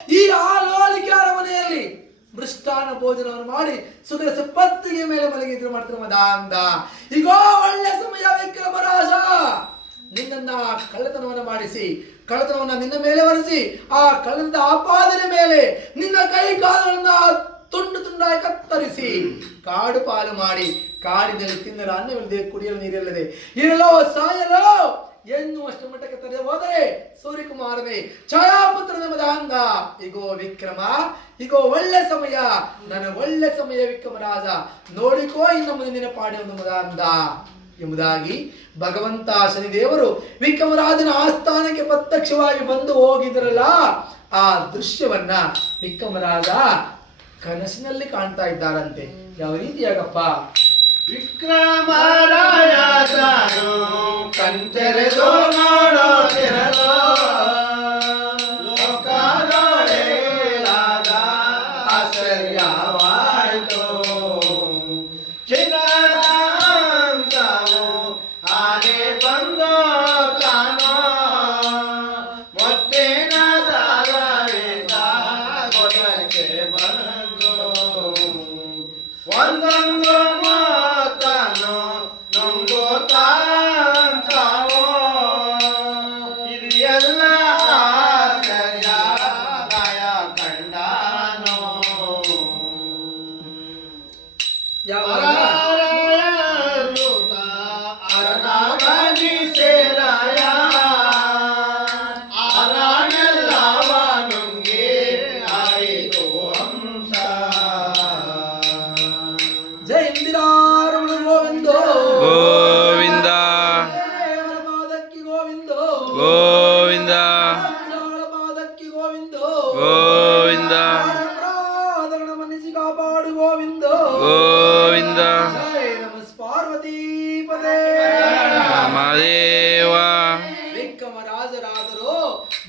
ಈ ಆಲೋಲಿಕೆ ಅರಮನೆಯಲ್ಲಿ ಮೃಷ್ಟಾನ ಭೋಜನವನ್ನು ಮಾಡಿ ಸುಖದ ಸಪ್ಪತ್ತಿಗೆ ಮೇಲೆ ಮಲಗಿದ್ರು ಮಾಡ್ತಾರೆ ಮದಾಂದ. ಈಗೋ ಒಳ್ಳೆ ಸಮಯ ವಿಕ್ರಮರಾಜ, ನಿನ್ನ ಕಳ್ಳತನವನ್ನು ಮಾಡಿಸಿ ಕಳ್ಳತನವನ್ನ ನಿನ್ನ ಮೇಲೆ ಒರೆಸಿ ಆ ಕಳ್ಳತನದ ಆಪಾದನೆ ಮೇಲೆ ನಿನ್ನ ಕೈ ಕಾಲುಗಳನ್ನ ತುಂಡು ತುಂಡಾಗಿ ಕತ್ತರಿಸಿ ಕಾಡು ಪಾಲು ಮಾಡಿ ಕಾಡಿನಲ್ಲಿ ತಿನ್ನಲು ಅನ್ನವಿಲ್ಲದೆ ಕುಡಿಯಲು ನೀರಿಲ್ಲದೆ ಇರಲೋ ಸಾಯಲೋ ಎನ್ನುವಷ್ಟು ಮಟ್ಟಕ್ಕೆ ತರದೆ ಹೋದರೆ ಸೂರ್ಯಕುಮಾರನೇ ಛಾಯಾಪುತ್ರನ ಮದಾಂಧ. ಈಗೋ ವಿಕ್ರಮ, ಈಗೋ ಒಳ್ಳೆ ಸಮಯ, ನನ್ನ ಒಳ್ಳೆ ಸಮಯ ವಿಕ್ರಮರಾಜ, ನೋಡಿಕೋ ಇನ್ನು ಮುಂದೆ ನಿನ್ನ ಪಾಡಿ ಒಂದು ಮದಾಂಧ ಎಂಬುದಾಗಿ ಭಗವಂತ ಶನಿದೇವರು ವಿಕ್ರಮರಾಜನ ಆಸ್ಥಾನಕ್ಕೆ ಪ್ರತ್ಯಕ್ಷವಾಗಿ ಬಂದು ಹೋಗಿದ್ರಲ್ಲ, ಆ ದೃಶ್ಯವನ್ನ ವಿಕ್ರಮರಾಜ ಕನಸಿನಲ್ಲಿ ಕಾಣ್ತಾ ಇದ್ದಾರಂತೆ. ಯಾವ ರೀತಿಯಾಗಪ್ಪ? ವಿಕ್ರಮರಾಯನು ಕಣ್ತೆರೆದು ನೋಡುತ್ತಿರಲು ಲೋಕದೊಳಗೆಲ್ಲಾದ ಆಶ್ಚರ್ಯವಾಯಿತು. ಚಿರದಂತವು ಆನೆ ಬಂದು ತಾನು ಮುತ್ತಿನ ಸಾಗರದಿಂದ ಕೊಡಕ್ಕೆ ಬಂದು ಒಂದೊಂದು ಮಾತನ್ನು ನುಂಗುತ್ತಾಂತವೋ ಇದು ಎಲ್ಲ ಆಶ್ಚರ್ಯದಾಯ ಕಂಡಾನೋ. ಅರನೂತ ಅರನಾಗಲಿ ಸೇರಾಯ ಅರನೆಲ್ಲವ ನುಂಗಿ ಆಯಿತು ಹಂಸ. ಜಯ ಇಂದಿರಾರಮಣ ಗೋವಿಂದೋ ಗೋವಿಂದ ಪಾದಕ್ಕೆ ಗೋವಿಂದೋ ಗೋವಿಂದ ಪಾದಕ್ಕೆ ಗೋವಿಂದೋ ಗೋವಿಂದ ಅಪರಾಧಗಳ ಮನ್ನಿಸಿ ಕಾಪಾಡು ಗೋವಿಂದೋ ಗೋವಿಂದ ಜಯ ನಮ ಪಾರ್ವತಿ ಪದೇ. ಮಹಾದೇವ ವಿಕ್ರಮರಾಜರಾದರೂ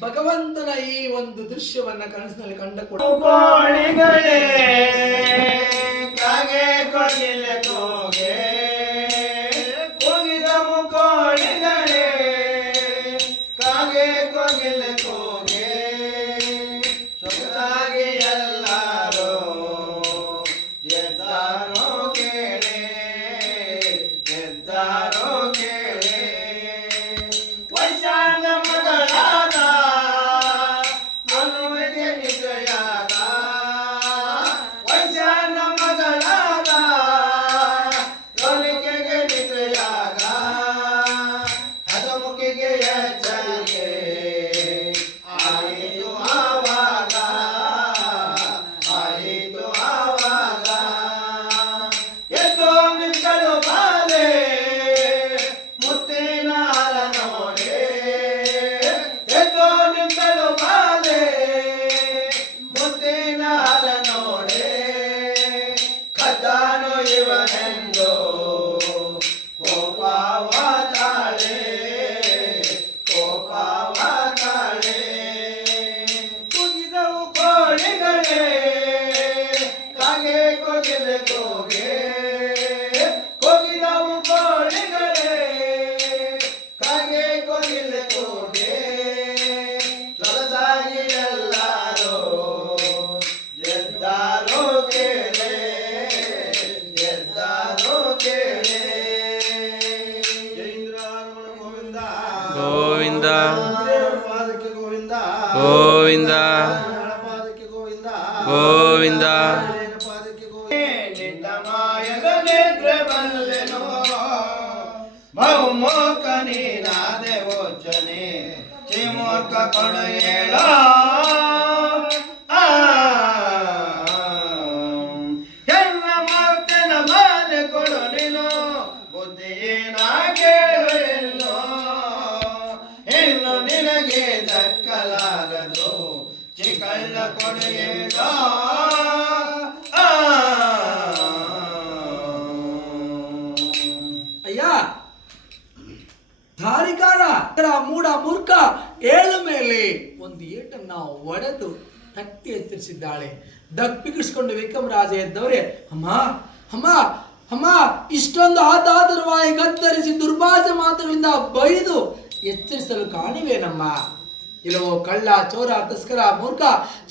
ಭಗವಂತನ ಈ ಒಂದು ದೃಶ್ಯವನ್ನ ಕನಸಿನಲ್ಲಿ ಕಂಡ ಕೂಡ ಕೋಳಿಗಳೇ ಕಾಗೆ ಕೊಗಿಲ ಕೋಗೆ ಕೋಗಿದವು ಕೋಳಿಗಳೇ ಕಾಗೆ ಕೊಗಿಲ ಕೋಗೆ ಸೊಗಸಾಗಿ ಎಲ್ಲರೂ ಎದ್ದಾರೋ ಕೇಳೆ ಎದ್ದಾರೋ ಕೇಳೆ. ವೈಶಾಖ ಮಗಳಾದ ನೊಲುವಿಗೆ ನಿಜಯಾದ ವೈಶಾಖ ಮಗಳಾದ ನೊಲಿಕೆಗೆ ನಿಜಯಾದ ಹಸಮುಖಿಗೆ ಎಚ್ಚರಿಕೆ ಆಯಿತು ಆವಾಗ ಆಯಿತು ಆವಾಗ. ಎದ್ದೋ ನಿಂತಳು ಬಾಲೆ ಮುತ್ತಿನ ಹಾರ ನೋಡೆ ಎದ್ದೋ ನಿಂತಳು ಬಾಲೆ ಮುತ್ತಿನ ಹಾರ ನೋಡೆ ಕದ್ದಾನು ಇವನೆಂದು ಕೋಪವ ತಾಳೆ ಕೋಪವ ತಾಳೆ. ಕುಗಿದವು ಕೋಳಿಗಳೇ ಕಾಗೆ ಕೊಗಿಲೆ ಕೋಗೆ ಕೊಗಿದವು ಕೋಳಿಗಳೇ ಕಾಗೆ ಕೊಗಿಲೆ ಕೋಗೆ ಸೊಗಸಾಗಿ ಎಲ್ಲಾರೋ ಎದ್ದಾರೋ ಕೇಳೆ ಎದ್ದಾರೋ ಕೇಳೆ. ಜೈಂದ್ರಾರಮಣ ಗೋವಿಂದ ಗೋವಿಂದ ದೇವರ ಪಾದಕ್ಕೆ ಗೋವಿಂದ ಗೋವಿಂದ ದೇವರ ಪಾದಕ್ಕೆ ಗೋವಿಂದ ಗೋವಿಂದ ದೇವರ ಪಾದಕ್ಕೆ ಗೋವಿಂದ. ನಿನ್ನ ಮಾಯದ ನೇತ್ರ ಬಲ್ಲೆನೋ ಬಹುಮೋಕ ನೀನಾದೆ ಓಚನೆ ಚಿಮೋಕ ಕೊಡು ಹೇಳ ಎಲ್ಲ ಮಾತನ ಮಾಲೆ ಕೊಡು ನೀನು ಬುದ್ಧಿಯೇನ ಕೇಳು ಎಲ್ಲೋ ಹೆಣ್ಣು ನಿನಗೆ ದಕ್ಕಲಾಗದು ಚಿಕಳ್ಳ ಕೊಡು ಹೇಳ. ಅಯ್ಯ ಧಾರಿಕಾರ ಮೂಡ ಮೂರ್ಖ ಏಳು ಮೇಲೆ ಒಂದು ಏಟನ್ನ ಒಡೆದು ತಟ್ಟಿ ಎಚ್ಚರಿಸಿದ್ದಾಳೆ. ದಪ್ಪಿಗಿಡಿಸಿಕೊಂಡು ವಿಕ್ರಮರಾಜ ಎದ್ದವರೇ, ಅಮ್ಮ ಅಮ್ಮ ಅಮ್ಮ ಇಷ್ಟೊಂದು ಆದಾದರವಾಗಿ ಕತ್ತರಿಸಿ ದುರ್ಭಾಷೆ ಮಾತುಗಳಿಂದ ಬೈದು ಎಚ್ಚರಿಸಲು ಕಾಣಿವೇನಮ್ಮ? ಇಲ್ಲವೋ ಕಳ್ಳ, ಚೋರ, ತಸ್ಕರ, ಮೂರ್ಖ,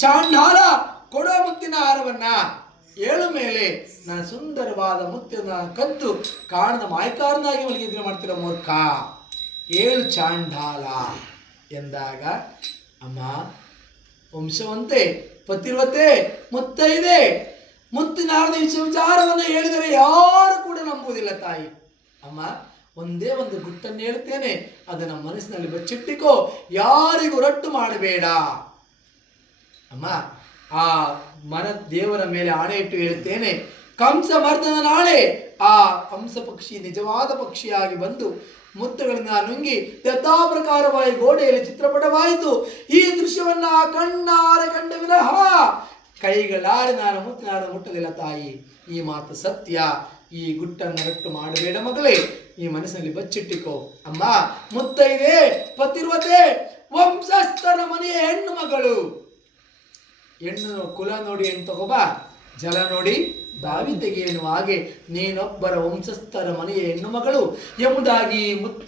ಚಾಂಡಾಲ ಕೊಡೋ ಮುತ್ತಿನ ಹಾರವನ್ನ ಏಳು ಮೇಲೆ ನನ್ನ ಸುಂದರವಾದ ಮುತ್ತಿನ ಕದ್ದು ಕಾಣದ ಮಾಯಕಾರನಾಗಿ ಮಲಗಿದ್ರೆ ಮಾಡ್ತಿರೋ ಮೂರ್ಖ, ಏಳು ಚಾಂಡಾಲ ಎಂದಾಗ ಅಮ್ಮ ವಂಶವಂತೆ ಪತಿರ್ವತೆ ಮುತ್ತೈದೆ ಮುತ್ತಿನ ಹಾರದ ವಿಚಾರವನ್ನು ಹೇಳಿದರೆ ಯಾರು ಕೂಡ ನಂಬುವುದಿಲ್ಲ ತಾಯಿ. ಅಮ್ಮ ಒಂದೇ ಒಂದು ಗುಟ್ಟನ್ನು ಹೇಳ್ತೇನೆ, ಅದನ್ನ ಮನಸ್ಸಿನಲ್ಲಿ ಬಚ್ಚಿಟ್ಟಿಕೋ, ಯಾರಿಗೂ ರಟ್ಟು ಮಾಡಬೇಡ. ಅಮ್ಮ ಆ ಮನ ದೇವರ ಮೇಲೆ ಆಣೆ ಇಟ್ಟು ಹೇಳುತ್ತೇನೆ, ಕಂಸ ಮರ್ದನ ನಾಳೆ ಆ ಕಂಸ ಪಕ್ಷಿ ನಿಜವಾದ ಪಕ್ಷಿಯಾಗಿ ಬಂದು ಮುತ್ತುಗಳನ್ನ ನುಂಗಿ ಯಥಾ ಪ್ರಕಾರವಾಗಿ ಗೋಡೆಯಲ್ಲಿ ಚಿತ್ರಪಟವಾಯಿತು. ಈ ದೃಶ್ಯವನ್ನ ಕಣ್ಣಾರೆ ಕಂಡ ವಿನಃ ಕೈಗಳಾರೆ ನಾನು ಮುತ್ತಿನಾರ ಮುಟ್ಟಲಿಲ್ಲ ತಾಯಿ. ಈ ಮಾತು ಸತ್ಯ. ಈ ಗುಟ್ಟನ್ನು ರಟ್ಟು ಮಾಡಬೇಡ ಮಗಳೇ, ಈ ಮನಸ್ಸಿನಲ್ಲಿ ಬಚ್ಚಿಟ್ಟಿಕೋ. ಅಮ್ಮ ಮುತ್ತೈದೆ ಪತಿರ್ವತೆ ವಂಶಸ್ಥರ ಮನೆಯ ಹೆಣ್ಣು ಮಗಳು. ಹೆಣ್ಣು ಕುಲ ನೋಡಿ ಹೆಣ್ಣು ತಗೋಬಾ, ಜಲ ನೋಡಿ ಬಾವಿ ತೆಗೆಯನು ಹಾಗೆ ನೀನೊಬ್ಬರ ವಂಶಸ್ಥರ ಮನೆಯ ಹೆಣ್ಣು ಮಗಳು ಎಂಬುದಾಗಿ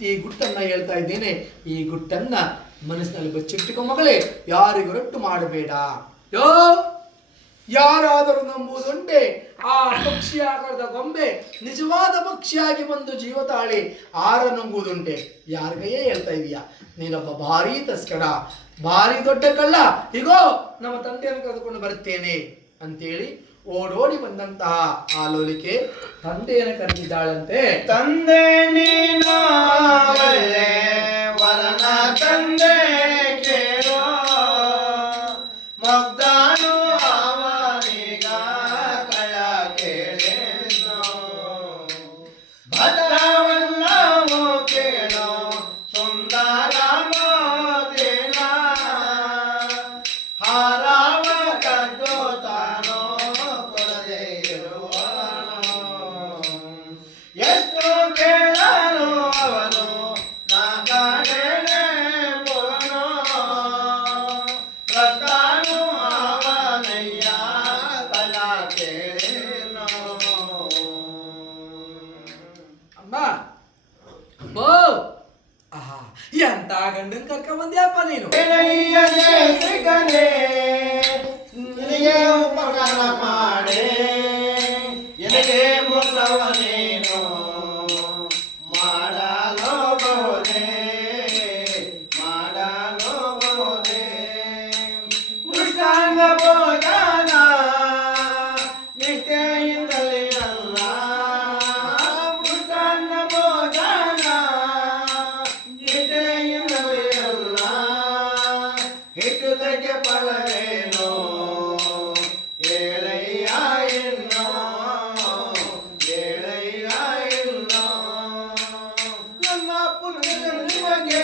ಈ ಗುಟ್ಟನ್ನ ಹೇಳ್ತಾ ಇದ್ದೇನೆ. ಈ ಗುಟ್ಟನ್ನ ಮನಸ್ಸಿನಲ್ಲಿ ಬಚ್ಚಿಟ್ಟಿಕೋ ಮಗಳೇ, ಯಾರಿಗೂ ರಟ್ಟು ಮಾಡಬೇಡ. ಯಾರಾದರೂ ನಂಬುವುದುಂಟೆ ಆ ಪಕ್ಷಿ ಆಕಾರದ ಗೊಂಬೆ ನಿಜವಾದ ಪಕ್ಷಿಯಾಗಿ ಬಂದು ಜೀವ ತಾಳಿ ಆರ ನಂಬುವುದುಂಟೆ? ಯಾರಿಗೇ ಹೇಳ್ತಾ ಇದೀಯಾ? ನೀನೊಬ್ಬ ಭಾರೀ ತಸ್ಕರ, ಭಾರಿ ದೊಡ್ಡ ಕಳ್ಳ, ಹೀಗೋ ನಮ್ಮ ತಂದೆಯನ್ನು ಕರೆದುಕೊಂಡು ಬರುತ್ತೇನೆ ಅಂತೇಳಿ ಓಡೋಡಿ ಬಂದಂತಹ ಆ ಲೋಲಿಕೆ ತಂದೆಯನ್ನು ಕರೆದಿದ್ದಾಳಂತೆ. ತಂದೆ ನೀನು ವರನ ತಂದೆ ಕೇಳೋ ಮಗ್ದಾನು ಅವನಿಗ ಕಳ ಕೇಳೇನೋ ಭದ್ರವಲ್ಲವೋ ಕೇಳೋ ಸುಂದರ ಮೋದೇನ ಹಾರಾವ ಕದ್ದು ತಾನೋ ಕೊಡದೆ ಇರುವನು ಎಷ್ಟು ಕೇಳನು ಅವನು ನಾ ಕಾಣೇನೆ ಪುರನೋ ಪ್ರತಾನು ಅವನಯ್ಯ ಕಲ ಕೇಳೇನೋ. ಅಮ್ಮ ಬೋ ಆಹಾ ಎಂತ ಗಂಡನ್ ಕರ್ಕ ಬಂದ್ಯಪ್ಪ ನೀನು. ಸಿಗನೆ ನಿನಗೆ ಉಪಕಾರ ಮಾಡೆ ಎನಗೆ ಮುಖವನೇನು ಮಾಡಲೋ ಬಹುದೇ ಮಾಡಲೋ ಬಹುದೇ ಮೃಷ್ಟಾಂಗ ಭೋಜನ ನಿಷ್ಠೆಯಿಂದಲೇ ಅಲ್ಲ ಮೃಷ್ಟಾಂಗ ಭೋಜನ ನಿಷ್ಠೆಯಿಂದಲೇ ಅಲ್ಲ ಹಿಟ್ಟುದಕ್ಕೆ ಫಲವೇನೋ ಏಳಯ್ಯ ಎನ್ನೋ ಏಳಯ್ಯ ಎನ್ನೋ ನನ್ನ ಪುನಃ ನಿಮಗೆ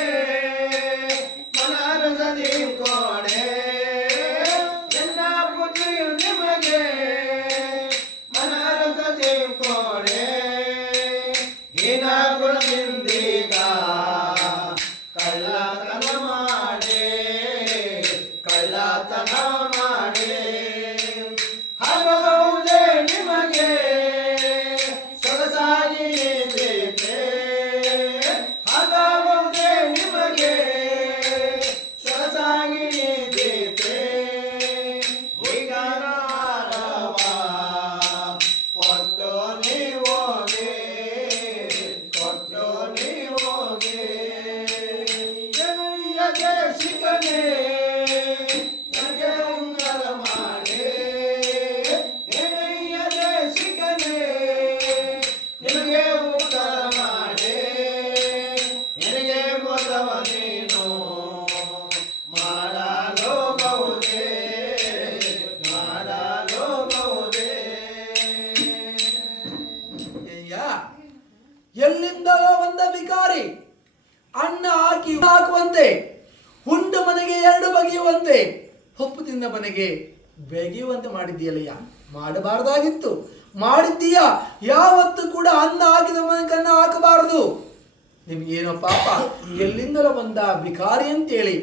ಮನರಸದಿ ಕೋಡೆ ನನ್ನ ಪುತ್ರಿಯು ನಿಮಗೆ ಮನರಸದಿ ಕೋಡೆ ಹೀನ ಗುಣದಿಂದೀಗ ಕಳ್ಳತನ ಮಾಡೆ ಕಳ್ಳತನ ಮಾಡೆ ಹಾಗಬಹುದೇ ನಿಮಗೆ ಸೊಗಸಾಗಿ ಬೇಕೆ ಹಾಗಬಹುದೇ ನಿಮಗೆ ಸೊಗಸಾಗಿ ಬೇಕೆ ಈಗ ನಾಡವ ಕೊಟ್ಟು ನೀವೋಗೆ ಕೊಟ್ಟು ನೀವೋಗೆ ಎನಯ್ಯಗೆ ಸಿಗನೆ ನನಗೆ ಉಂಗರ ಮಾಡೆ ಎನಯ್ಯಗೆ ಸಿಗನೆ ನಿನಗೆ ಉಂಗರ ಮಾಡೆ ನಿನಗೆ ಮೊದವ ನೀನು ಮಾಡಲೋ ಬಹುದೇ ಮಾಡಲೋ ಬಹುದೇ. ಅಯ್ಯ ಎಲ್ಲಿಂದಲೋ ಬಂದ ವಿಕಾರಿ ಅನ್ನ ಹಾಕಿ ಹಾಕುವಂತೆ ಉಂಡು ಮನೆಗೆ ಎರಡು ಬಗೆಯುವಂತೆ ಹೊಪ್ಪು ತಿಂದ ಮನೆಗೆ ಬೆಗೆಯುವಂತೆ ಮಾಡಿದ್ದೀಯಲ್ಲಯ್ಯ. ಮಾಡಬಾರ್ದಾಗಿತ್ತು, ಮಾಡಿದ್ದೀಯ. ಯಾವತ್ತು ಕೂಡ ಅನ್ನ ಹಾಕಿದ ಮನೆಗೆ ಅನ್ನ ಹಾಕಬಾರದು. ನಿಮ್ಗೇನೋ ಪಾಪ ಎಲ್ಲಿಂದಲೋ ಬಂದ ವಿಕಾರಿ ಅಂತೇಳಿ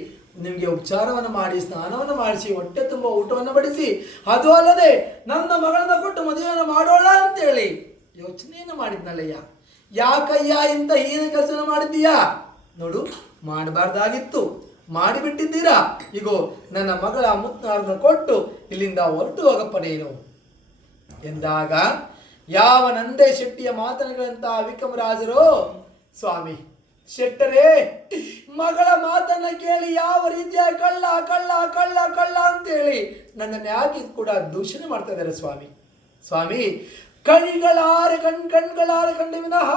ನಿಮಗೆ ಉಪಚಾರವನ್ನು ಮಾಡಿ ಸ್ನಾನವನ್ನು ಮಾಡಿಸಿ ಹೊಟ್ಟೆ ತುಂಬ ಊಟವನ್ನು ಬಡಿಸಿ ಅದು ಅಲ್ಲದೆ ನನ್ನ ಮಗಳನ್ನ ಕೊಟ್ಟು ಮದುವೆಯನ್ನು ಮಾಡೋಣ ಅಂತೇಳಿ ಯೋಚನೆಯನ್ನು ಮಾಡಿದ್ನಲ್ಲಯ್ಯ. ಯಾಕಯ್ಯ ಇಂಥ ಹೀನ ಕೆಲಸ ಮಾಡಿದ್ದೀಯಾ? ನೋಡು, ಮಾಡಬಾರ್ದಾಗಿತ್ತು. ಮಾಡಿಬಿಟ್ಟಿದ್ದೀರಾ. ಇಗೋ ನನ್ನ ಮಗಳ ಮುತ್ತಾರನ್ನು ಕೊಟ್ಟು ಇಲ್ಲಿಂದ ಹೊರಟು ಹೋಗಪ್ಪ ನೀನು ಎಂದಾಗ ಯಾವ ನಂದೇ ಶೆಟ್ಟಿಯ ಮಾತನಾಡಿದಂತ ವಿಕ್ರಮರಾಜರು, ಸ್ವಾಮಿ ಶೆಟ್ಟರೇ, ಮಗಳ ಮಾತನ್ನ ಕೇಳಿ ಯಾವ ರೀತಿಯ ಕಳ್ಳ ಕಳ್ಳ ಕಳ್ಳ ಕಳ್ಳ ಅಂತೇಳಿ ನನ್ನನ್ನು ಯಾಕೆ ಕೂಡ ದೂಷಣೆ ಮಾಡ್ತಾ ಇದ್ದಾರೆ ಸ್ವಾಮಿ. ಸ್ವಾಮಿ, ಕೈಗಳಾರೆ ಕಣ್ಗಳಾರೆ ಕಂಡ ವಿನಃ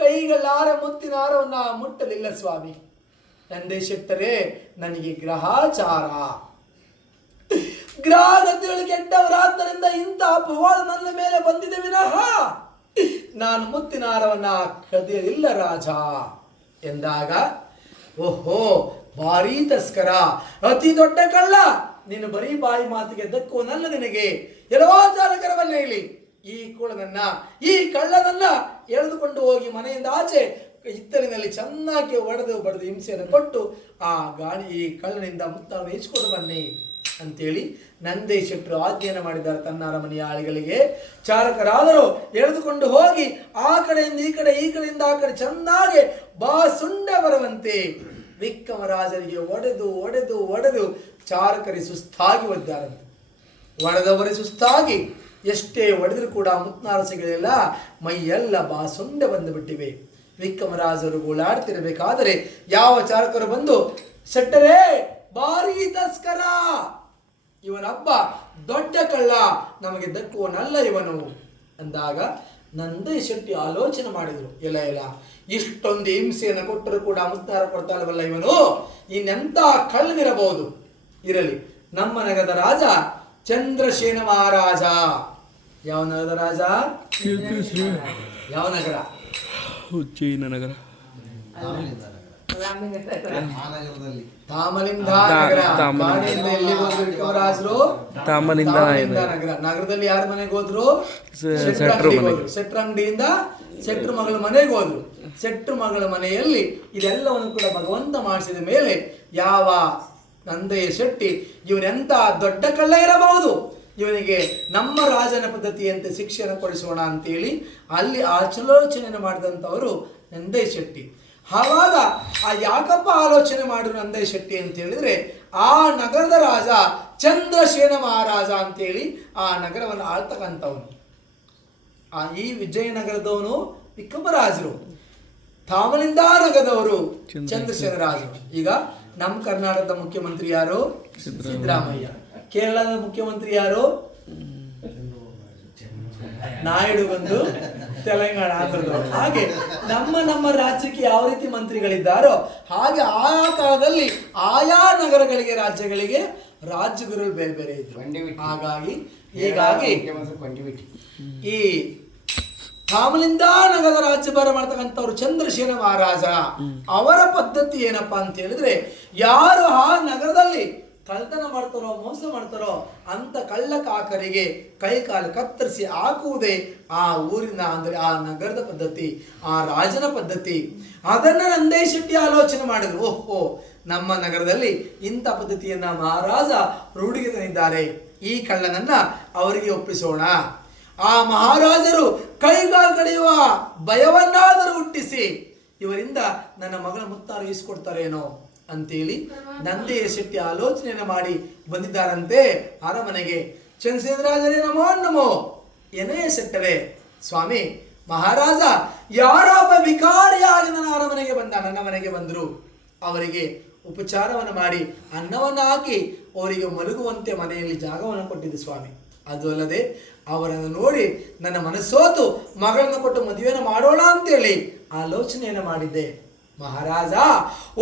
ಕೈಗಳಾರೆ ಮುತ್ತಿನ ಹಾರವನ್ನ ಮುಟ್ಟಲಿಲ್ಲ ಸ್ವಾಮಿ. ನಂದೇ ಶೆಟ್ಟರೇ, ನನಗೆ ಗ್ರಹಾಚಾರ, ಗ್ರಹಗತಿಗಳು ಕೆಟ್ಟವರಾದ್ದರಿಂದ ಇಂಥ ಅಪವಾದ ನನ್ನ ಮೇಲೆ ಬಂದಿದೆ ವಿನಃ ನಾನು ಮುತ್ತಿನ ಹಾರವನ್ನ ಕದಿಯಲಿಲ್ಲ ರಾಜ ಎಂದಾಗ, ಓಹೋ ಭಾರೀ ತಸ್ಕರ, ಅತಿ ದೊಡ್ಡ ಕಳ್ಳ, ನೀನು ಬರೀ ಬಾಯಿ ಮಾತಿಗೆ ದಕ್ಕುವನಲ್ಲ. ನಿನಗೆ ಎಲ್ಲೋ ಚಾಲಕರವನ್ನ ಹೇಳಿ ಈ ಕಳ್ಳನನ್ನ ಎಳೆದುಕೊಂಡು ಹೋಗಿ ಮನೆಯಿಂದ ಆಚೆ ಹಿತ್ತಲಿನಲ್ಲಿ ಚೆನ್ನಾಗಿ ಬಡಿದು ಹಿಂಸೆಯನ್ನು ಕೊಟ್ಟು ಈ ಕಳ್ಳನಿಂದ ಮುತ್ತನ್ನು ಹೆಚ್ಚಿಕೊಂಡು ಬನ್ನಿ ಅಂತೇಳಿ ನಂದೇ ಶೆಟ್ಟರು ಆಜ್ಞೆಯನ್ನು ಮಾಡಿದ್ದಾರೆ ತನ್ನ ಅರಮನೆಯ ಆಳಿಗಳಿಗೆ. ಚಾಲಕರಾದರೂ ಎಳೆದುಕೊಂಡು ಹೋಗಿ ಆ ಕಡೆಯಿಂದ ಈ ಕಡೆ, ಈ ಕಡೆಯಿಂದ ಆ ಕಡೆ ಚೆನ್ನಾಗಿ ಬಾಸುಂಡೆ ಬರುವಂತೆ ವಿಕ್ರಮರಾಜರಿಗೆ ಒಡೆದು ಒಡೆದು ಒಡೆದು ಚಾಲಕರಿಗೆ ಸುಸ್ತಾಗಿ ಒದ್ದಾರಂತೆ. ಒಡೆದವರೇ ಸುಸ್ತಾಗಿ ಎಷ್ಟೇ ಒಡೆದರೂ ಕೂಡ ಮುತ್ನಾರಸಿಗಳೆಲ್ಲ ಮೈಯೆಲ್ಲ ಬಾಸುಂಡೆ ಬಂದು ಬಿಟ್ಟಿವೆ. ವಿಕ್ರಮರಾಜರು ಗೋಳಾಡ್ತಿರಬೇಕಾದರೆ ಯಾವ ಚಾಲಕರು ಬಂದು, ಶೆಟ್ಟರೇ ಭಾರೀ ತಸ್ಕರ, ಇವನೊಬ್ಬ ದೊಡ್ಡ ಕಳ್ಳ, ನಮಗೆ ದಕ್ಕುವನಲ್ಲ ಇವನು ಅಂದಾಗ ನಂದೇ ಶೆಟ್ಟಿ ಆಲೋಚನೆ ಮಾಡಿದ್ರು, ಇಲ್ಲ ಇಷ್ಟೊಂದು ಹಿಂಸೆಯನ್ನು ಕೊಟ್ಟರು ಕೂಡ ಮುತ್ತಾರ ಕೊಡ್ತಾರವಲ್ಲ ಇವನು, ಇನ್ನೆಂತ ಕಳ್ಳನಿರಬಹುದು. ಇರಲಿ, ನಮ್ಮ ನಗರದ ರಾಜ ಚಂದ್ರಸೇನ ಮಹಾರಾಜ. ಯಾವ ನಗರದ ರಾಜ? ಯಾವ ನಗರ? ಉಜ್ಜಯಿನ ನಗರ. ತಾಮಲಿಂದ ನಗರ. ಎಲ್ಲಿ ಹೋದ್ರು ವಿಕ್ರಮರಾಜರು? ತಾಮಲಿಂದ ನಗರ. ನಗರದಲ್ಲಿ ಯಾರ ಮನೆಗೆ ಹೋದ್ರು? ಶೆಟ್ರ ಅಂಗಡಿಯಿಂದ ಶೆಟ್ರ ಮಗಳ ಮನೆಗೆ ಹೋದ್ರು. ಶೆಟ್ರ ಮಗಳ ಮನೆಯಲ್ಲಿ ಇದೆಲ್ಲವನ್ನು ಕೂಡ ಭಗವಂತ ಮಾಡಿಸಿದ ಮೇಲೆ ಯಾವ ನಂದಯ್ಯ ಶೆಟ್ಟಿ ಇವನೆಂತ ದೊಡ್ಡ ಕಳ್ಳ ಇರಬಹುದು, ಇವನಿಗೆ ನಮ್ಮ ರಾಜನ ಪದ್ಧತಿಯಂತೆ ಶಿಕ್ಷೆಯನ್ನು ಕೊಡಿಸೋಣ ಅಂತೇಳಿ ಅಲ್ಲಿ ಆಲೋಚನೆಯನ್ನು ಮಾಡಿದಂಥವರು ನಂದಯ್ಯ ಶೆಟ್ಟಿ. ಆವಾಗ ಯಾಕಪ್ಪ ಆಲೋಚನೆ ಮಾಡಿದ್ರು ನಂದಯ್ಯ ಶೆಟ್ಟಿ ಅಂತ ಹೇಳಿದ್ರೆ, ಆ ನಗರದ ರಾಜ ಚಂದ್ರಸೇನ ಮಹಾರಾಜ ಅಂತೇಳಿ ಆ ನಗರವನ್ನು ಆಳ್ತಕ್ಕಂಥವನು. ಈ ವಿಜಯನಗರದವನು ವಿಕ್ರಮರಾಜರು, ತಾಮಲಿಂದ ನಗರದವರು ಚಂದ್ರಸೇನ ರಾಜರು. ಈಗ ನಮ್ಮ ಕರ್ನಾಟಕದ ಮುಖ್ಯಮಂತ್ರಿ ಯಾರು? ಸಿದ್ದರಾಮಯ್ಯ. ಕೇರಳದ ಮುಖ್ಯಮಂತ್ರಿ ಯಾರು? ನಾಯ್ಡು ಬಂದು ತೆಲಂಗಾಣ ಆಂಧ್ರದವರು. ಹಾಗೆ ನಮ್ಮ ರಾಜ್ಯಕ್ಕೆ ಯಾವ ರೀತಿ ಮಂತ್ರಿಗಳಿದ್ದಾರೋ ಹಾಗೆ ಆ ಕಾಲದಲ್ಲಿ ಆಯಾ ನಗರಗಳಿಗೆ ರಾಜ್ಯಗಳಿಗೆ ರಾಜ್ಯಗಳು ಬೇರೆ ಬೇರೆ ಇದ್ರು. ಹೀಗಾಗಿ ಈ ತಾಮಲಿಂದ ನಗರದ ರಾಜ್ಯಭಾರ ಮಾಡ್ತಕ್ಕಂಥವ್ರು ಚಂದ್ರಸೇನ ಮಹಾರಾಜ. ಅವರ ಪದ್ಧತಿ ಏನಪ್ಪಾ ಅಂತ ಹೇಳಿದ್ರೆ, ಯಾರು ಆ ನಗರದಲ್ಲಿ ಕಳ್ತನ ಮಾಡ್ತಾರೋ ಮೋಸ ಮಾಡ್ತಾರೋ ಅಂತ ಕಳ್ಳ ಕಾಕರಿಗೆ ಕೈ ಕಾಲು ಕತ್ತರಿಸಿ ಹಾಕುವುದೇ ಆ ಊರಿನ ಅಂದ್ರೆ ಆ ನಗರದ ಪದ್ಧತಿ, ಆ ರಾಜನ ಪದ್ಧತಿ. ಅದನ್ನ ನಂದೇ ಶೆಟ್ಟಿ ಆಲೋಚನೆ ಮಾಡಿದ್ರು, ಓಹೋ ನಮ್ಮ ನಗರದಲ್ಲಿ ಇಂಥ ಪದ್ಧತಿಯನ್ನ ಮಹಾರಾಜ ರೂಢಿಗೆ ತಂದಿದ್ದಾರೆ, ಈ ಕಳ್ಳನನ್ನ ಅವರಿಗೆ ಒಪ್ಪಿಸೋಣ. ಆ ಮಹಾರಾಜರು ಕೈಗಾಲು ಕಡಿಯುವ ಭಯವನ್ನಾದರೂ ಹುಟ್ಟಿಸಿ ಇವರಿಂದ ನನ್ನ ಮಗಳ ಮುತ್ತಾರು ಈಸ್ಕೊಡ್ತಾರೇನೋ ಅಂತೇಳಿ ನಂದೇ ಶೆಟ್ಟಿ ಆಲೋಚನೆಯನ್ನು ಮಾಡಿ ಬಂದಿದ್ದಾರಂತೆ ಅರಮನೆಗೆ. ಚಂದ್ರಸೇನರಾಜರೇ ನಮೋ ನಮೋ. ಏನೇ ಶೆಟ್ಟರೇ, ಸ್ವಾಮಿ ಮಹಾರಾಜ ಯಾರೊಬ್ಬ ವಿಕಾರಿಯಾಗಿ ನನ್ನ ಅರಮನೆಗೆ ನನ್ನ ಮನೆಗೆ ಬಂದರು. ಅವರಿಗೆ ಉಪಚಾರವನ್ನು ಮಾಡಿ ಅನ್ನವನ್ನು ಹಾಕಿ ಅವರಿಗೆ ಮಲಗುವಂತೆ ಮನೆಯಲ್ಲಿ ಜಾಗವನ್ನು ಕೊಟ್ಟಿದ್ದೆ ಸ್ವಾಮಿ. ಅದು ಅಲ್ಲದೆ ಅವರನ್ನು ನೋಡಿ ನನ್ನ ಮನಸ್ಸೋತು ಮಗಳನ್ನು ಕೊಟ್ಟು ಮದುವೆಯನ್ನು ಮಾಡೋಣ ಅಂತೇಳಿ ಆಲೋಚನೆಯನ್ನು ಮಾಡಿದ್ದೆ. ಮಹಾರಾಜ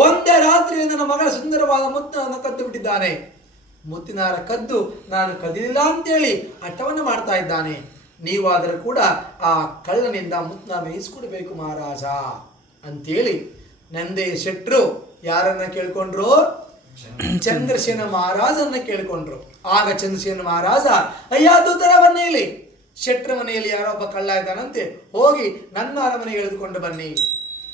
ಒಂದೇ ರಾತ್ರಿ ನನ್ನ ಮಗಳ ಸುಂದರವಾದ ಮುತ್ತನ್ನು ಕದ್ದು ಬಿಟ್ಟಿದ್ದಾನೆ. ಮುತ್ತಿನಾರ ಕದ್ದು ನಾನು ಕದಿಲಿಲ್ಲ ಅಂತೇಳಿ ಹಠವನ್ನು ಮಾಡ್ತಾ ಇದ್ದಾನೆ. ನೀವಾದರೂ ಕೂಡ ಆ ಕಳ್ಳನಿಂದ ಮುತ್ತನ್ನು ಈಸ್ಕೊಡ್ಬೇಕು ಮಹಾರಾಜ ಅಂತೇಳಿ ನಂದೇ ಶೆಟ್ರು ಯಾರನ್ನ ಕೇಳ್ಕೊಂಡ್ರು? ಚಂದ್ರಸೇನ ಮಹಾರಾಜನ್ನ ಕೇಳ್ಕೊಂಡ್ರು. ಆಗ ಚಂದ್ರಸೇನ ಮಹಾರಾಜ, ಅಯ್ಯ ದೂತರ ಬನ್ನಿ, ಶೆಟ್ರ ಮನೆಯಲ್ಲಿ ಯಾರೊಬ್ಬ ಕಳ್ಳ ಇದ್ದಾನಂತೆ, ಹೋಗಿ ನನ್ನ ಅರಮನೆಗೆ ಎಳೆದುಕೊಂಡು ಬನ್ನಿ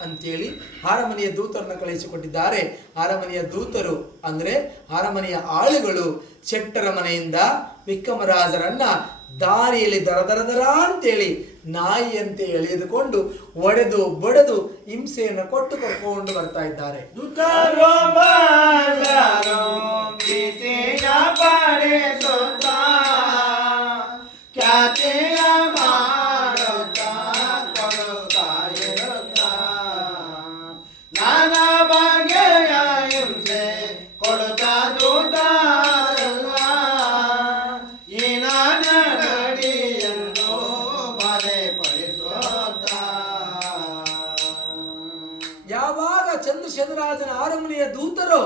ಅಂತೇಳಿ ಅರಮನೆಯ ದೂತರನ್ನ ಕಳಿಸಿಕೊಟ್ಟಿದ್ದಾರೆ. ಅರಮನೆಯ ದೂತರು ಅಂದ್ರೆ ಅರಮನೆಯ ಆಳುಗಳು ಶೆಟ್ಟರ ಮನೆಯಿಂದ ವಿಕ್ರಮರಾಜರನ್ನ ದಾರಿಯಲ್ಲಿ ದರ ದರ ದರ ಅಂತೇಳಿ ನಾಯಿಯಂತೆ ಎಳೆದುಕೊಂಡು ಒಡೆದು ಬಡೆದು ಹಿಂಸೆಯನ್ನು ಕೊಟ್ಟು ಕರ್ಕೊಂಡು ಬರ್ತಾ ಇದ್ದಾರೆ. ದುತರೋ ಬಾಳರೋ ಪ್ರೀತಿಯ ಪಡೆಸುತ್ತ ಖ್ಯಾತಿಯ ಮಾಡುತ್ತಾ ಕೊಡುತ್ತಾ ಇರುತ್ತ ನಾನಾ ಬಗೆಯ ಹಿಂಸೆ ಕೊಡುತ್ತಾ ದೂತರಲ್ಲ ಈ ನಾನ ನಡಿಯನ್ನು ಬಲೆಪಡಿಸುತ್ತ. ಯಾವಾಗ ಚಂದ್ರಶೇಖರಾಜನ ಅರಮನೆಯ ದೂತರು